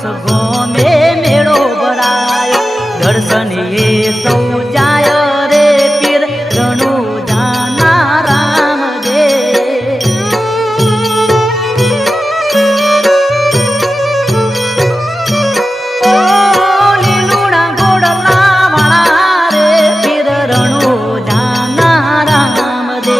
फेमस गोमे मेड़ो भरायो दर्शन ये सौ जाय रे पीर रणु जाना राम दे ओ लीलुड़ा गोड़ला वाला रे पीर रणु जाना राम दे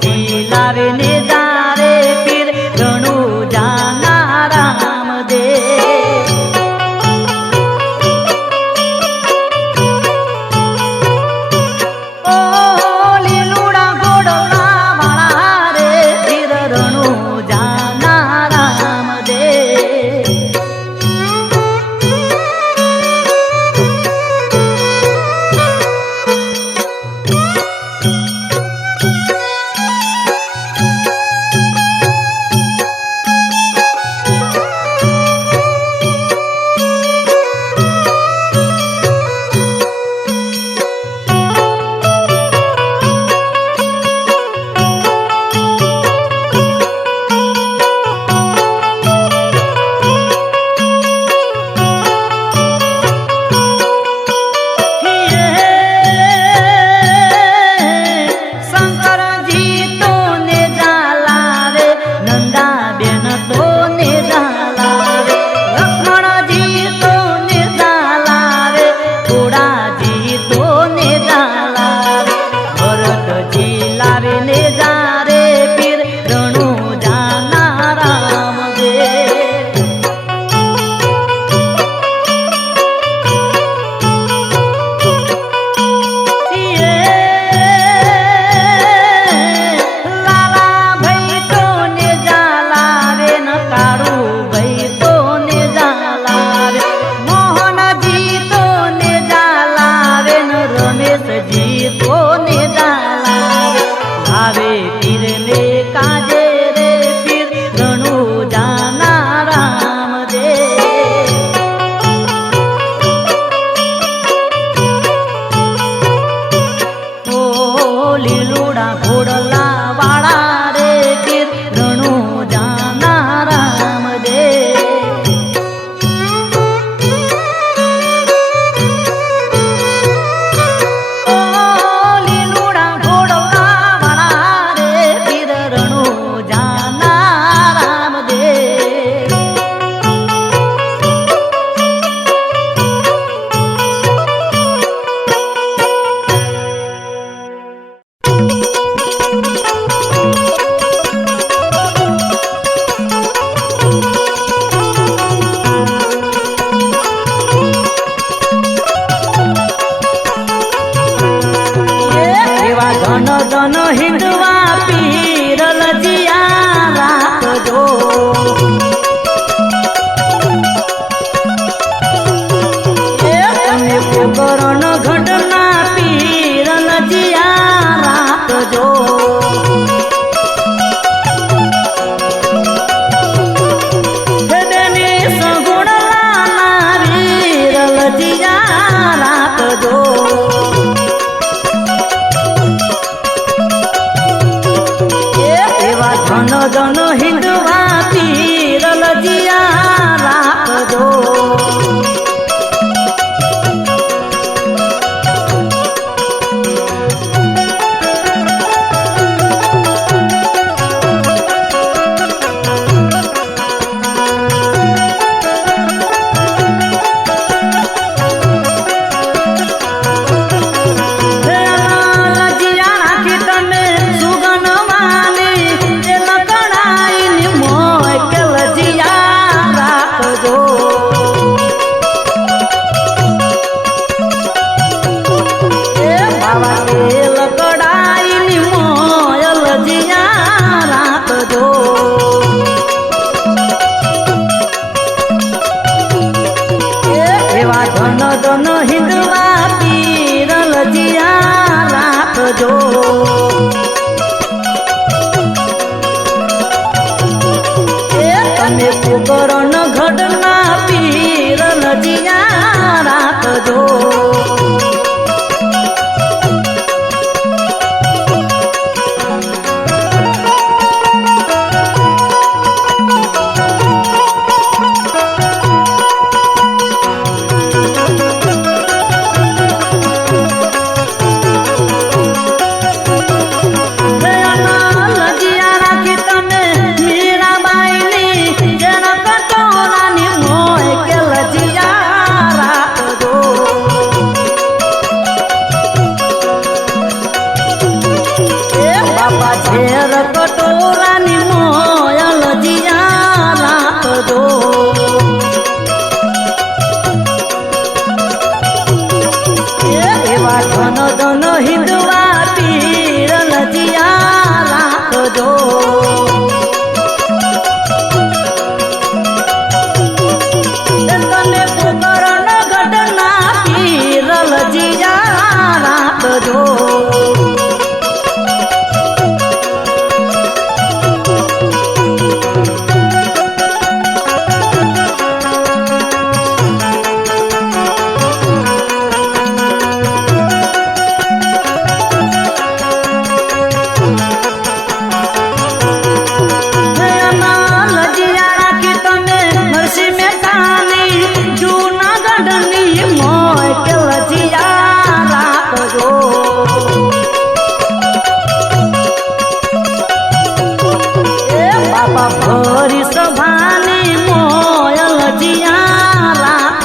जी लावे ने जारे पीर रणु जाना राम दे ओ लीलूड़ा घोड़ला वाला रे पीर रणु जाना राम दे जन हिंदवा पीरल जिया रात जो करण घटना पीरल जिया रात जो सगुणला वीरल जिया रात जो जन जन हिंदवा पीरल जिया रात जो जन हिंदवा पीरल जिया रात जो तने करण घटना पीरल जिया रात जो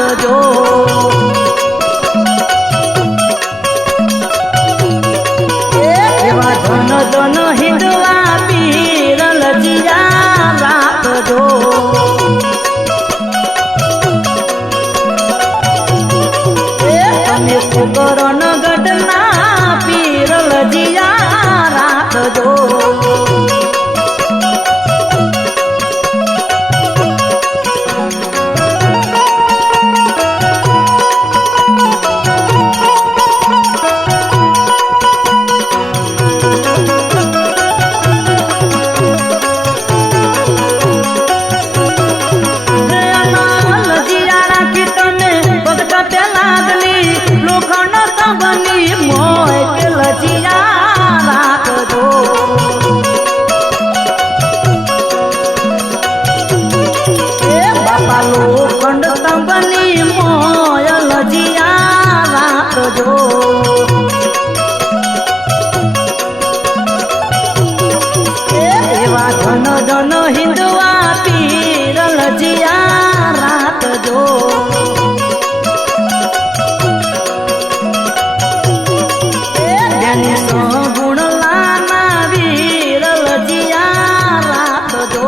રાખજો. એવા ધન ધન હિંદવા પીર લજિયા રાખજો. તમે કુકરણ ગઢના પીર લજિયા રાખજો. એવા ધન ધન હિંદવા પીર લજિયા રાખજો. જેને સગુણ લાના વીર લજિયા રાખજો.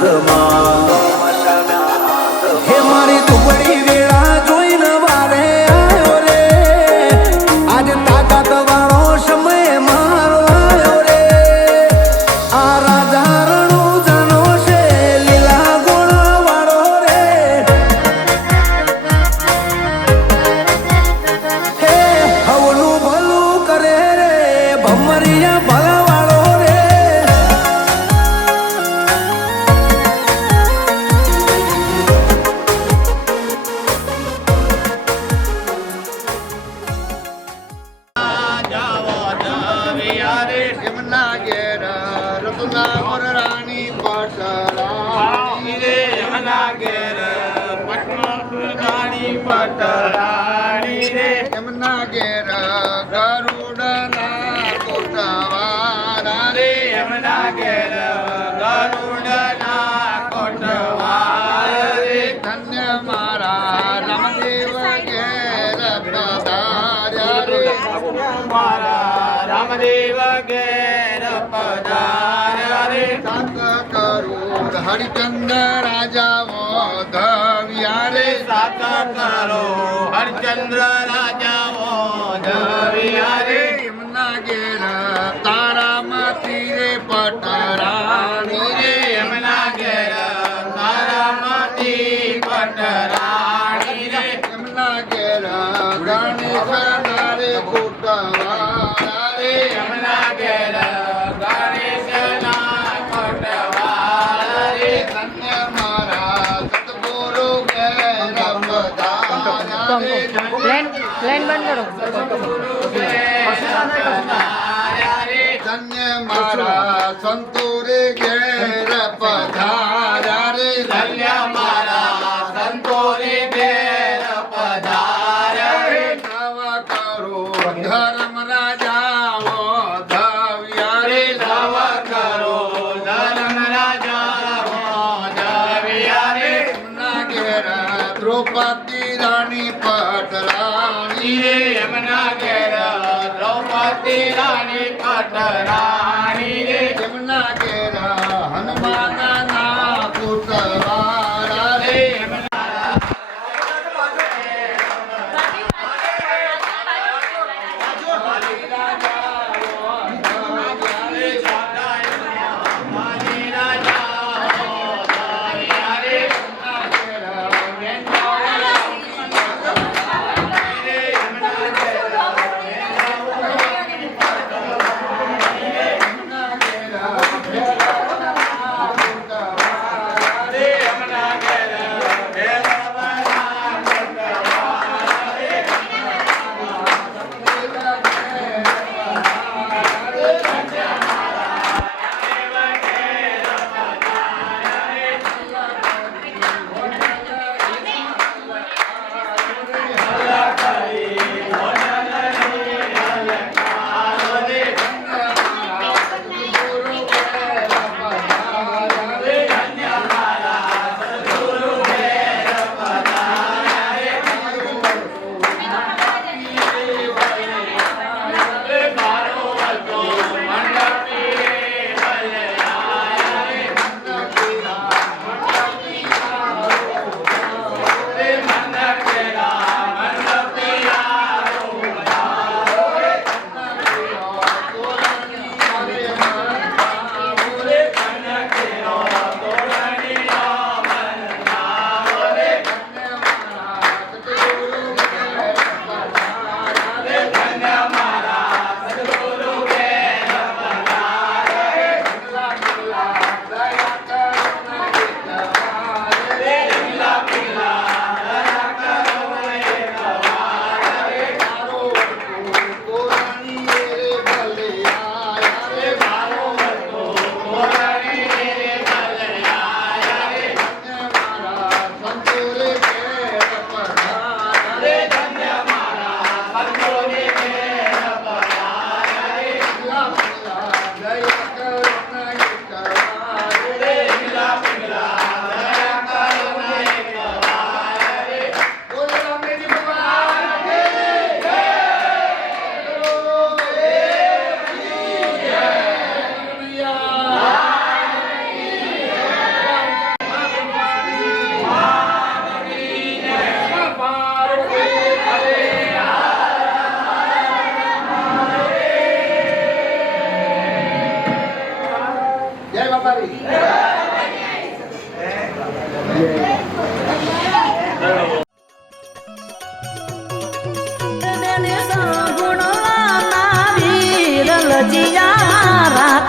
હાથમાં હે મારી દુબળી વેળા જોઈને વારે આવ્યો રે આજે તાકાત વાળો સમય મારો આવ્યો રે આ રાજા રણુ જાનો છે લીલા ગુણ વાળો રે હે હવનું ભલું કરે રે ભમરિયા ભલા વાળો રે એમના ઘેર રતુનામર રાણી પટરાણી રે એમના ઘેર પટરાણી પટરાણી રે એમના ઘેર ગરુડના કોટવારા રે એમના ઘેર ગરુડના કોટવારા રે ધન્ય મારા રામદેવ ઘેર પધાર્યા રે મારા રામદેવ ઘેર પધાર્યા રે સાત કરોડ હરિચંદ્ર રાજા વધવ્યા રે સાત કરોડ હરિચંદ્ર રાજા વધવ્યા રે એમના ઘેર તારામાંથી રે પટરાણી રે એમના ઘેર તારામાંથી પટરાણી રે એમના ઘેર ગણેશ રે કોટવાળા રે એમના ઘેર ગણેશના કોટવાળા રે ધન્ય મારા સતગુરુ ઘેર પધાર્યા રે પ્લેન બંધ ધન્ય મારા સંતોરે ઘેર પધાર્યા રે ધન્ય મારા સંતોરે ઘેર પધાર્યા રે નવ કરોડ ધર્મ રાજા વધવ્યા રે નવ કરોડ ધર્મ રાજા વધવ્યા રે એમના ઘેર દ્રૌપદી રાણી પટરાણી રે એમના ઘેર દ્રૌપદી રાણી પટરાણી રે એમના ઘેર હનુમાનના પુતવાળા રે એમના Yeah.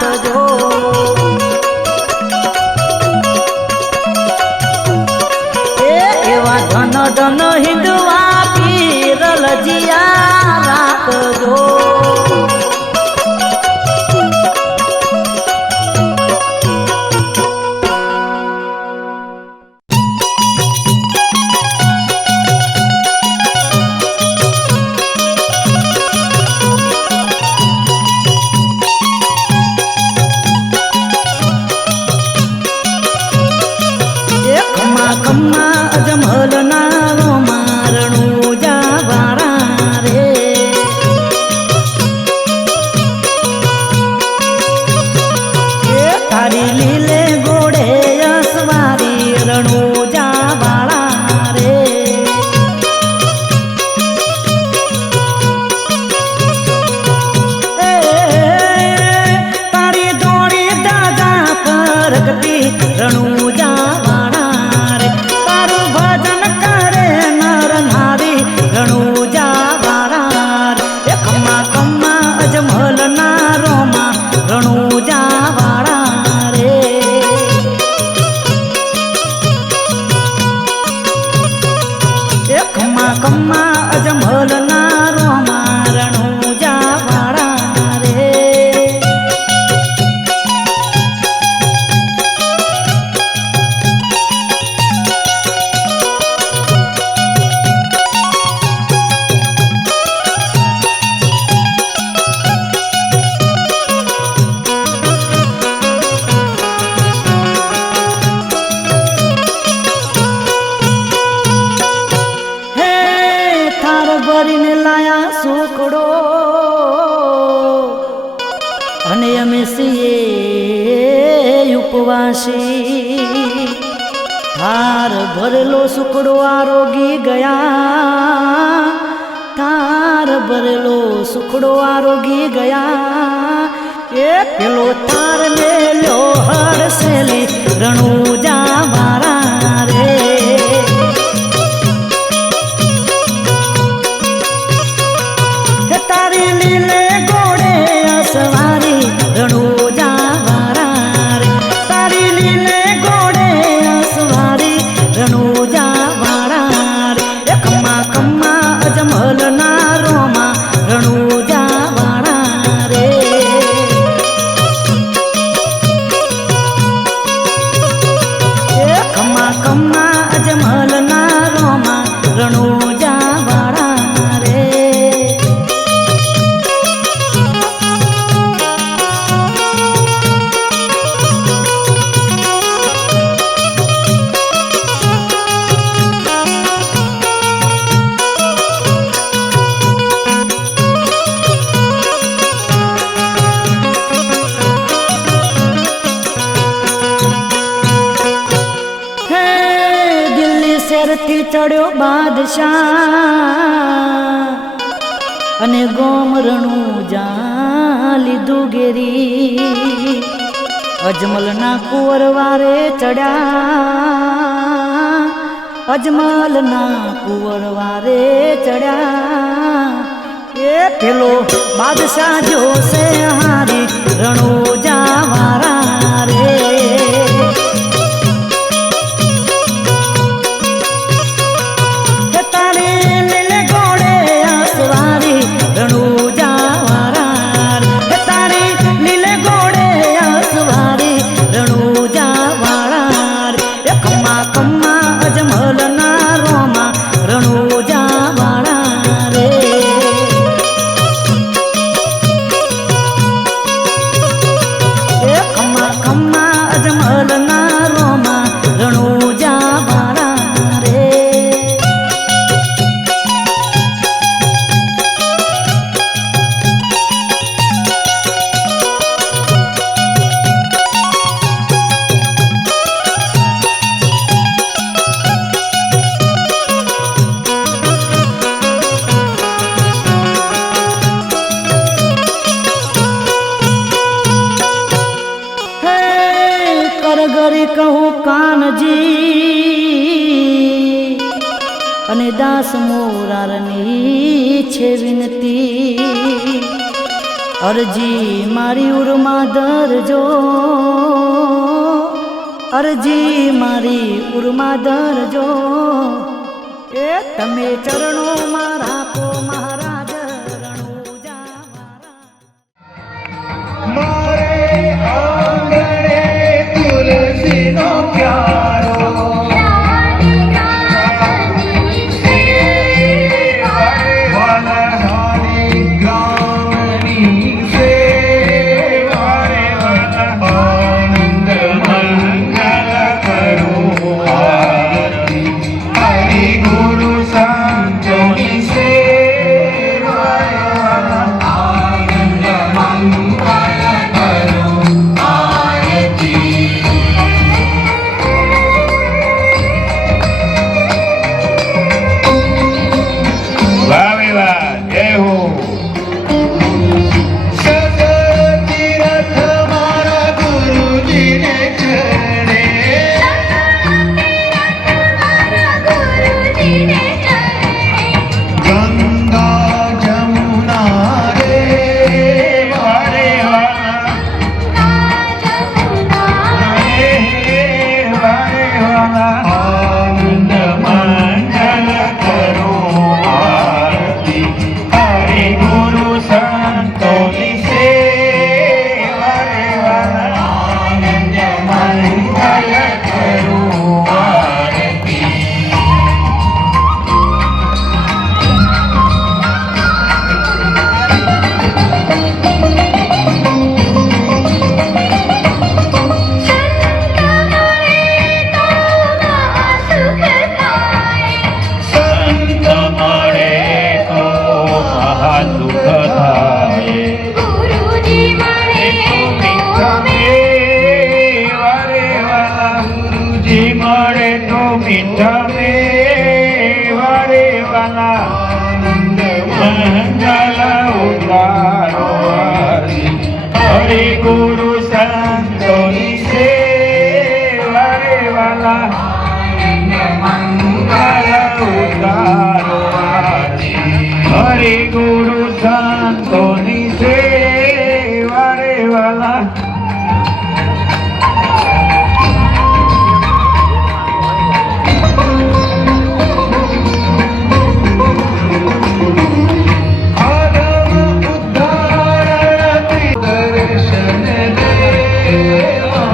રાખજો એવા ધન ધન હિંદવા પીર લજિયા રાખજો અજમલ નારો મારણું જાવાળા રે તારી લીલે ગોડે અસવારી રણું જાવાળા રે તારી દોડી દાદા પરગતી રણું જાવાળા કમ્મા અજમલ નારો મારણું જાવાળા રે ભરીને લાયા સુખડો અને અમે છીએ ઉપવાસી થાર ભરેલો સુખડો આરોગી ગયા થાર ભરેલો સુખડો આરોગી ગયા એ પેલો થાર મેલ્યો હરસેલી રણું જાવાળા રે તારી લીલે ગોડે અસવારી રણું જાવાળા રે તારી લીલે ગોડે અસવારી રણું જાવાળા રે ખમ્મા ખમ્મા અજમલ નારો માં રણું જાવાળા રે ખમ્મા ખમ્મા અજમલ નારો માં રણું જાવાળા રે શેરથી ચડ્યો બાદશાહ અને ગોમરણું જા લીધું ઘેરી અજમલના કુંવર વારે ચડ્યા અજમલના કુંવર વારે ચડ્યા એ પેલો બાદશાહ જોશે હારી રણું જાવાળા રે દાસ મોરારની છે વિનતી અરજી મારી ઉરમાં ધરજો, અરજી મારી ઉરમાં ધરજો, એ તમે ચરણોમાં રાખો મહારાજ રણુજા મારા. મારે આંગણે તુલસીનો ક્યારો વનરાણી ગ્રામની સેવા રે આનંદ મંગલ કરું આરતી હરિ ગુરુ સંતોની સેવા રે આનંદ મંગલ કરું આરતી. વાહ ભાઈ વાહ, જય હો. સદતીરથ મારા ગુરુજીને ચરણે ગંગા જમુના રે વારે આનંદ મંગલ કરો આરતી હરિ ગુરુ સંતોની સેવા રે આનંદ મંગલ કરો આરતી. સંત મળે તો મહાસુખ થાય. ગુરુજી મળે તો મીઠા મેવા રે વાલા આનંદ મંગલ ઉતારો આરતી હરિ ગુરુ સંતોની સેવા રે વાલા મંગલ ઉતારો આરતી હરિ ગુરુ સંતોની સેવા રે વાલા. આદમ ઉદ્ધારણથી દર્શન દેવા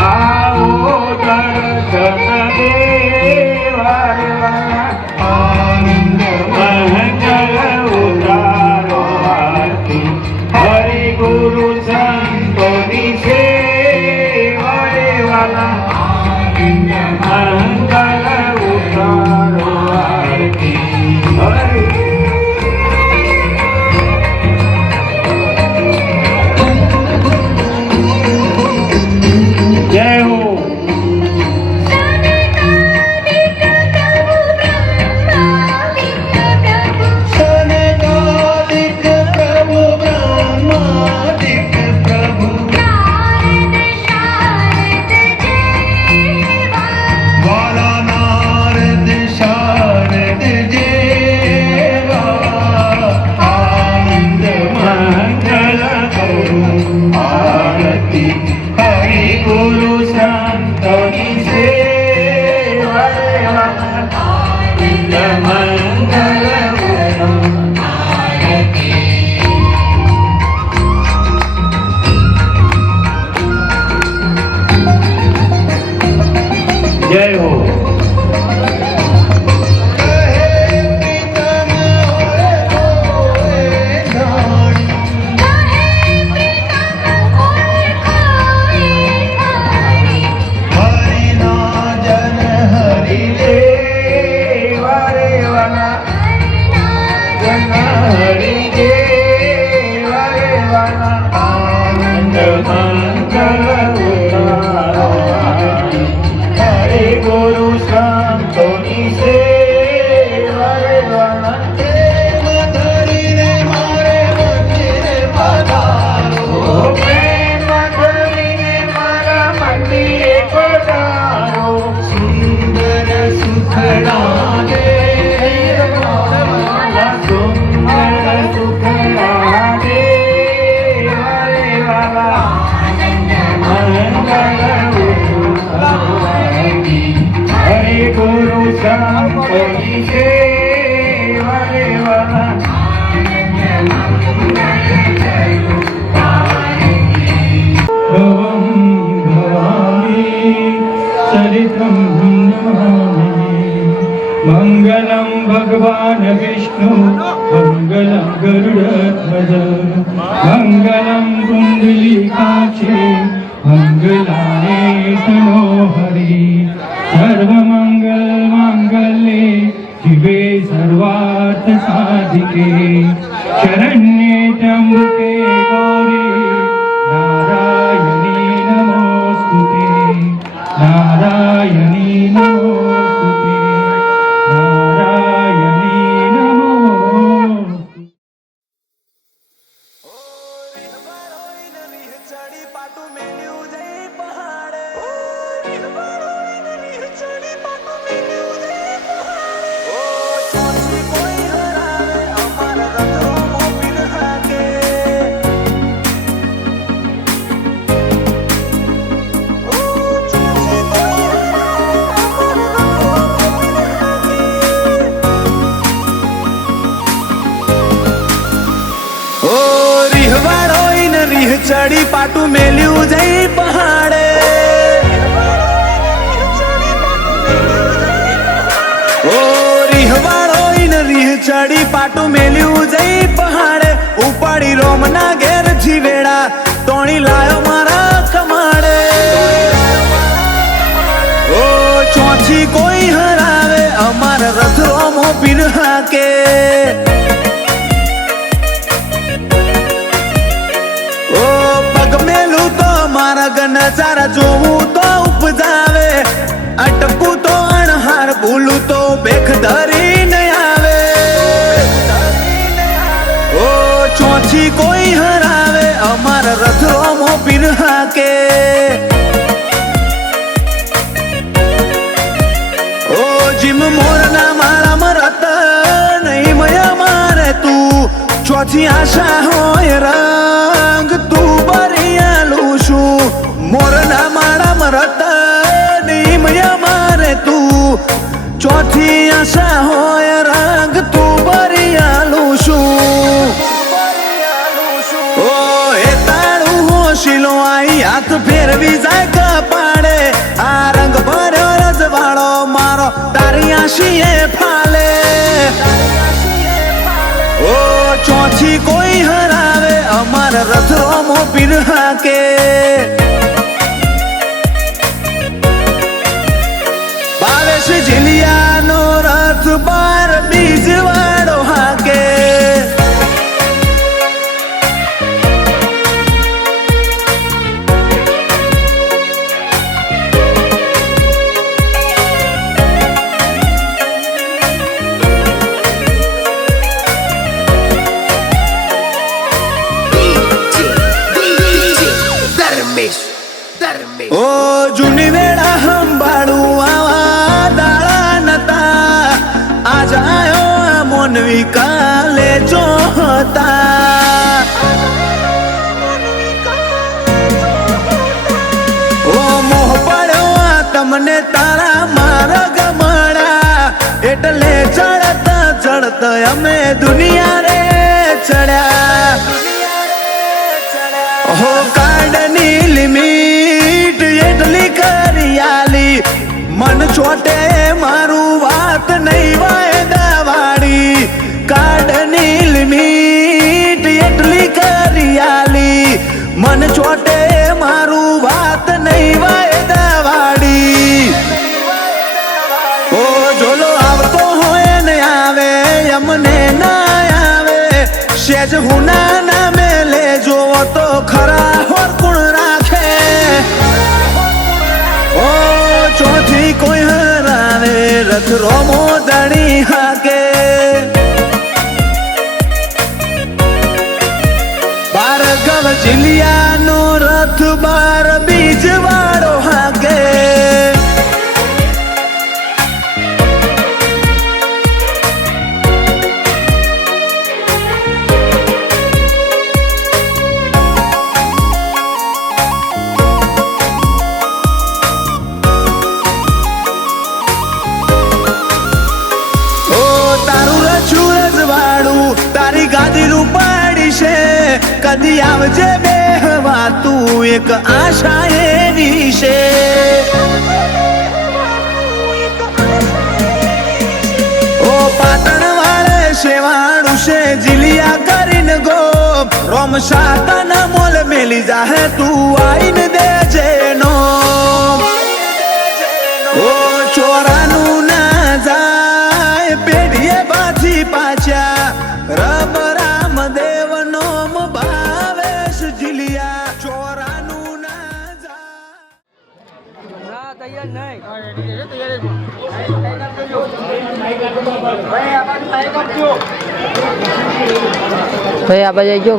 આવો દર્શન દેવા રે વાલા આનંદ મંગલ ઉતારો આરતી હરિ ગુરુ સંતોની સેવા રે વાલા આનંદ મંગલ ઉતારો આરતી હરિ. જય હો. સનકાલિક પ્રભુ બ્રહ્માદિક પ્રભુ વાલા નારદ શારદ જેવા આનંદ મંગલ કરું આરતી હરિ ગુરુ સંતોની સેવા રે આનંદ મંગલ કરું આરતી. જય હો. હરિના જન હરિ દેવા રે વાલા જન હરિ દેવા રે વાલા આનંદ મંગલ ઉતારો આરતી હરિ ગુરુ સંતોની સેવા રે વાલા પ્રેમ ધરીને મારે મંદિરે પધારો પ્રેમ ધરીને મારા મંદિરે પધારો સુંદર સુખડા દેવા સુંદર સુખડા દેવા ઓછી છે વારે વાલા ભવં ભવામિ સરિતં નમામિ મંગલં ભગવાન વિષ્ણુ મંગલં ગરુડધ્વજ મંગલં પુંડલીકાક્ષે મંગલાય તનો હરિ સર્વમંગલ માંગલ્ये શિવે સર્વાર્થ સાધિકે શરણ્યે ત્ર્યંબકે ગૌરી નારાયણી નમોસ્તુતે નારાયણી નમોસ્તુતે નારાયણી નમોસ્તુતે ચડી પાટું મેલ્યું જઈ પહાડે ઓ ચોથી કોઈ હરાવે અમારા રથો મોપીન હાકે ઓ ચોથી કોઈ હરાવે અમારા રથો મોપીન હાકે ઓ રીહવાળો ઈન રીહ ચડી પાટું મેલ્યું જઈ પહાડે ઓ રીહવાળો ઈન રીહ ચડી પાટું મેલ્યું જઈ પહાડે ઉપાડી રોમના ઘેર જીવેડા તોણી લાયો મારા કમાડે ઓ ચોથી કોઈ હરાવે અમારા રથ રોમો પીર હાકે ઓ પગ મેલું તો મારા ગનચારા જોવું તો ઉપજાવે અટકું તો અણહાર ભૂલું તો બેખ ધરીને આવે ઓ ચોથી કોઈ હરાવે અમારા રથ રોમો પીર હાકે ઓ જીમ મોરના મારા મરત નહીં મયા મારે તું ચોથી આશા હોય રંગ તું બરિયાલું છું મોરના મારા મરત નહીં મયા મારે તું ચોથી આશા હોય રંગ તું બરિયાલું છું ઓ એ તાળું હોશીલો આઈ હાથ ફેરવી જાય કપાડે આ રંગ ભર્યો રજવાડો મારો તારી આશીએ ફાલે ઓ ચોથી કોઈ હરાવે અમારા રથ રોમો પીર હાકે ભાવેશ જીલિયાનો રથ બાર બીજ વાળો હાકે ઓ જૂની વેળા સંભાળું આવા દાળા નતા આજ આયો આ મોનવી કાલે જોતા ઓ મોહ પડ્યો આ તમને તારા મારા ગમણા એટલે ચડતા ચડતા અમે દુનિયા રે ચડ્યા હો કાંડની લિમિટ એટલી કરિયાલી મન ચોટે મારું વાત નહીં વાયદા વાળી કાંડની લિમિટ એટલી કરિયાલી મન ચોટે મારું વાત નહીં વાયદા વાળી ઓ જોલો આવતો હોય ને આવે અમને ના આવે સેજ હુના નામે લે જોવો તો ખરા હોર ગુણ રાખે ઓ ચોથી કોઈ હરાવે રથ રોમો દણી હાકે ભાર્ગવ જીલિયાનો રથ બાર બીજ વાળો હાકે તારી ગાદીલું પડી છે કદી આવજે બેહવા તું એક આશા એવી છે ઓ પાટણ વાળે શેવાળું છે જીલિયા કરીને ગો રોમ સાતન મોલ મેલી જાહે તું આઈને દેજે નો ઓ ચોરાનું ના જાય પેઢીએ બાથી પાછા રબ રામદેવ નોમ ભાવેશ જીલિયા ચોરાનું ના જાય ભાઈ આ બાજુ જો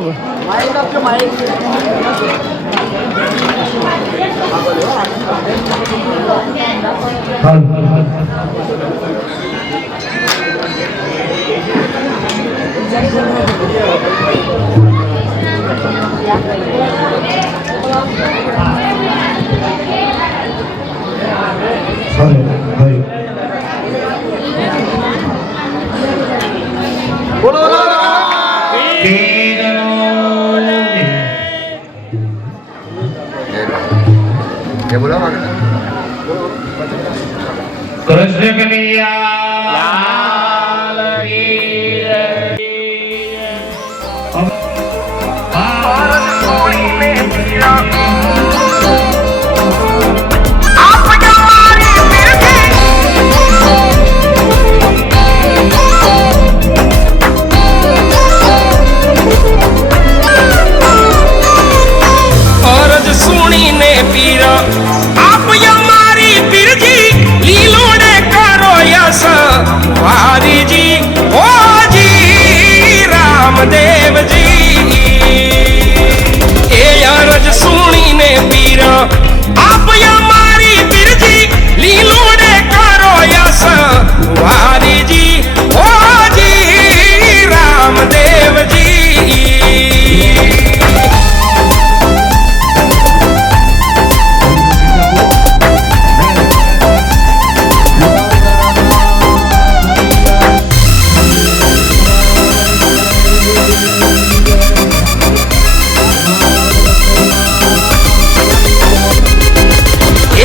કૃષ્ણ કનૈયા લાલ કી અરજ સુણીને પીર આપ મારી પીરજી લીલોડે કરો યસ વારીજી ઓજી રામદેવજી એ અરજ સુણીને પીર આપ મારી પીરજી લીલોડે કરો યસ વારીજી ઓજી રામદેવજી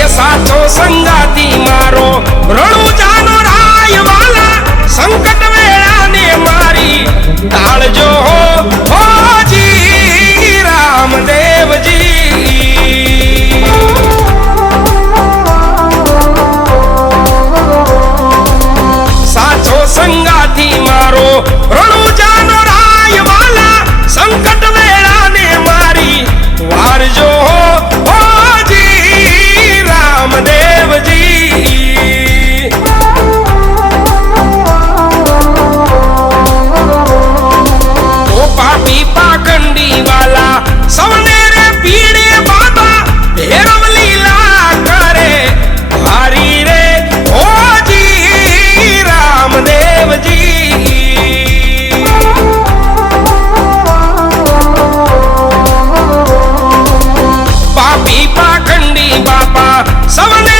સાચો સંગાતી મારો રણુજાનો રાય વાલા સંકટ વેળાને મારી તાળજો હોજી રામદેવજી સાચો સંગાતી મારો રણુજાનો રાય વાલા સંકટ વેળાને મારી વારજો રામદેવજી ઓ પાપી પાખંડી વાલા સૌને રે પીડે બાબા ભેરવ લીલા કરે હારી રે ઓજી રામદેવજી પાપી પાખંડી બાપા સૌને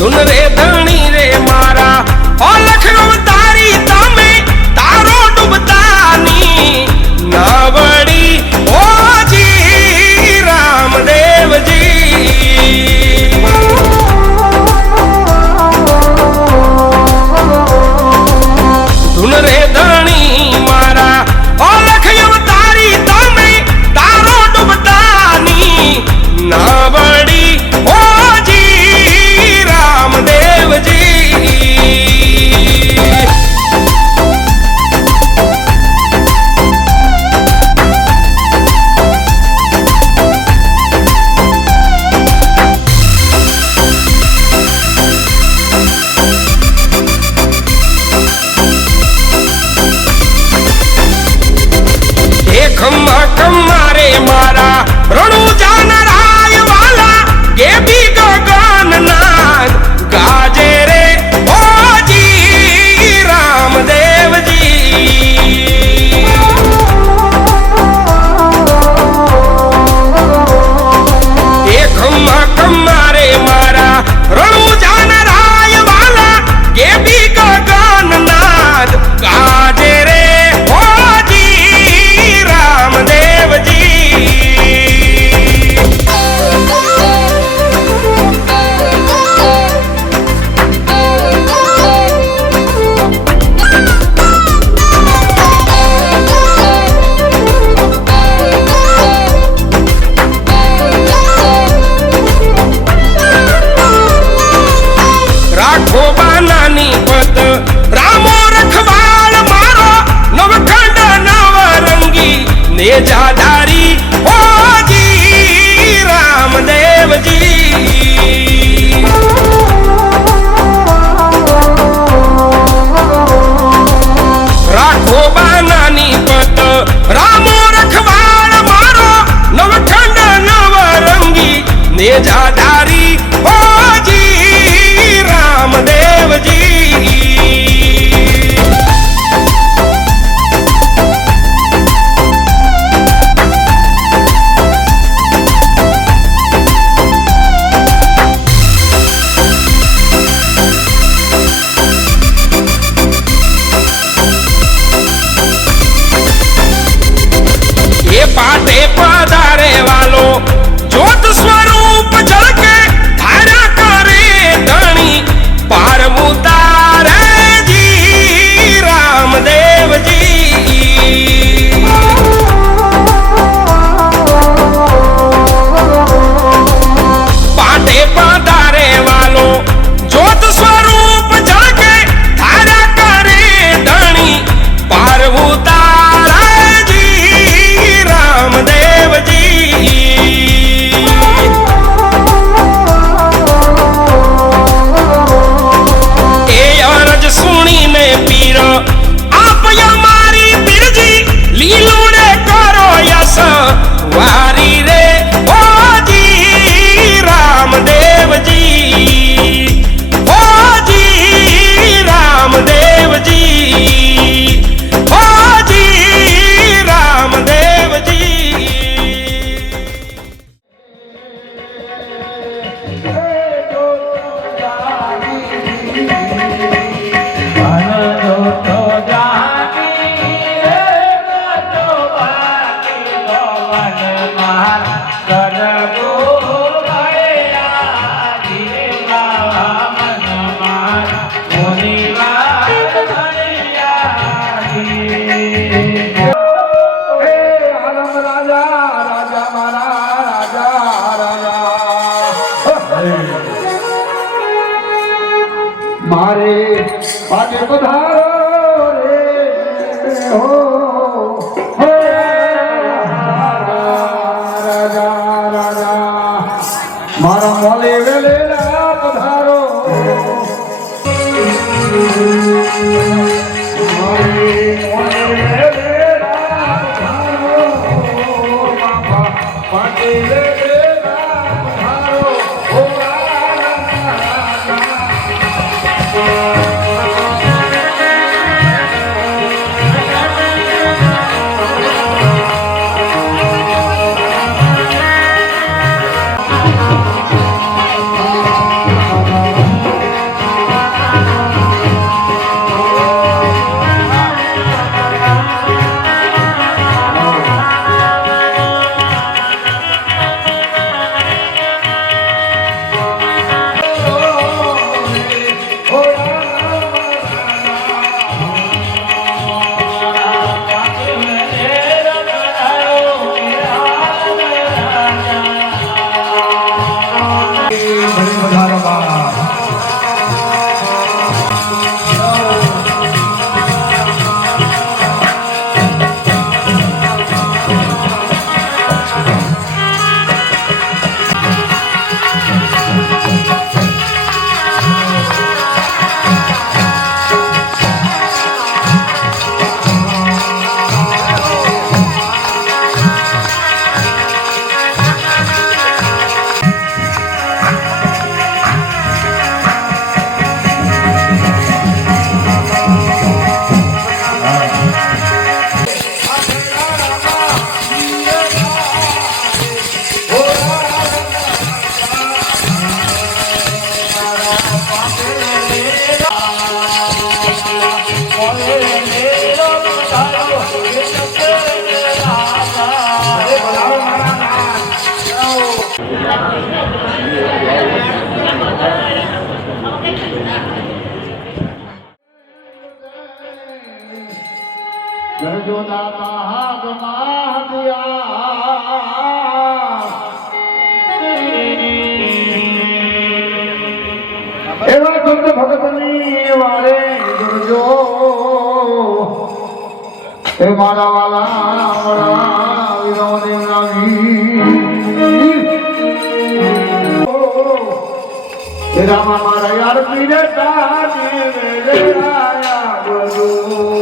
ધૂન રે ધણી રે મારા ઓલખ અવતારી તમે તારો ડૂબતાની નાવડી ઓજી રામદેવજી ધૂન રે ધણી મારા ઓલખ અવતારી તમે તારો ડૂબતાની નાવડી ઓજી રામદેવ નેજાધારી ઓજી રામદેવજી રાખો બાનાની પત રામો રખવાળ મારો નવખંડ નવરંગી નેજાધારી ઓજી રામદેવજી पाटे पधारे वालो ज्योत स्वरूप झलके धारा करे धनी पार उतारे जी रामदेव जी पाटे पधारे वालो ज्योत स्वरूप झलके धारा करे धनी पार उतारे रामदेव जी ए अरज सुनी ने पीर आप हमारी बिरजी लीलूड़े करो यस वारी रे ओ जी रामदेव जी ओ जी रामदेव जी ओ जी रामदेव जी मारे पाटे पधारो रे हो राजा राजा मारा मोले वेले पधारो पाटे જરજોદાતા હાથમાં હથિયાર એવા સંત ભગતની વારે જરજો એ મારા વાલા રામા મારા યાર પીરે તાને રે આયા બધું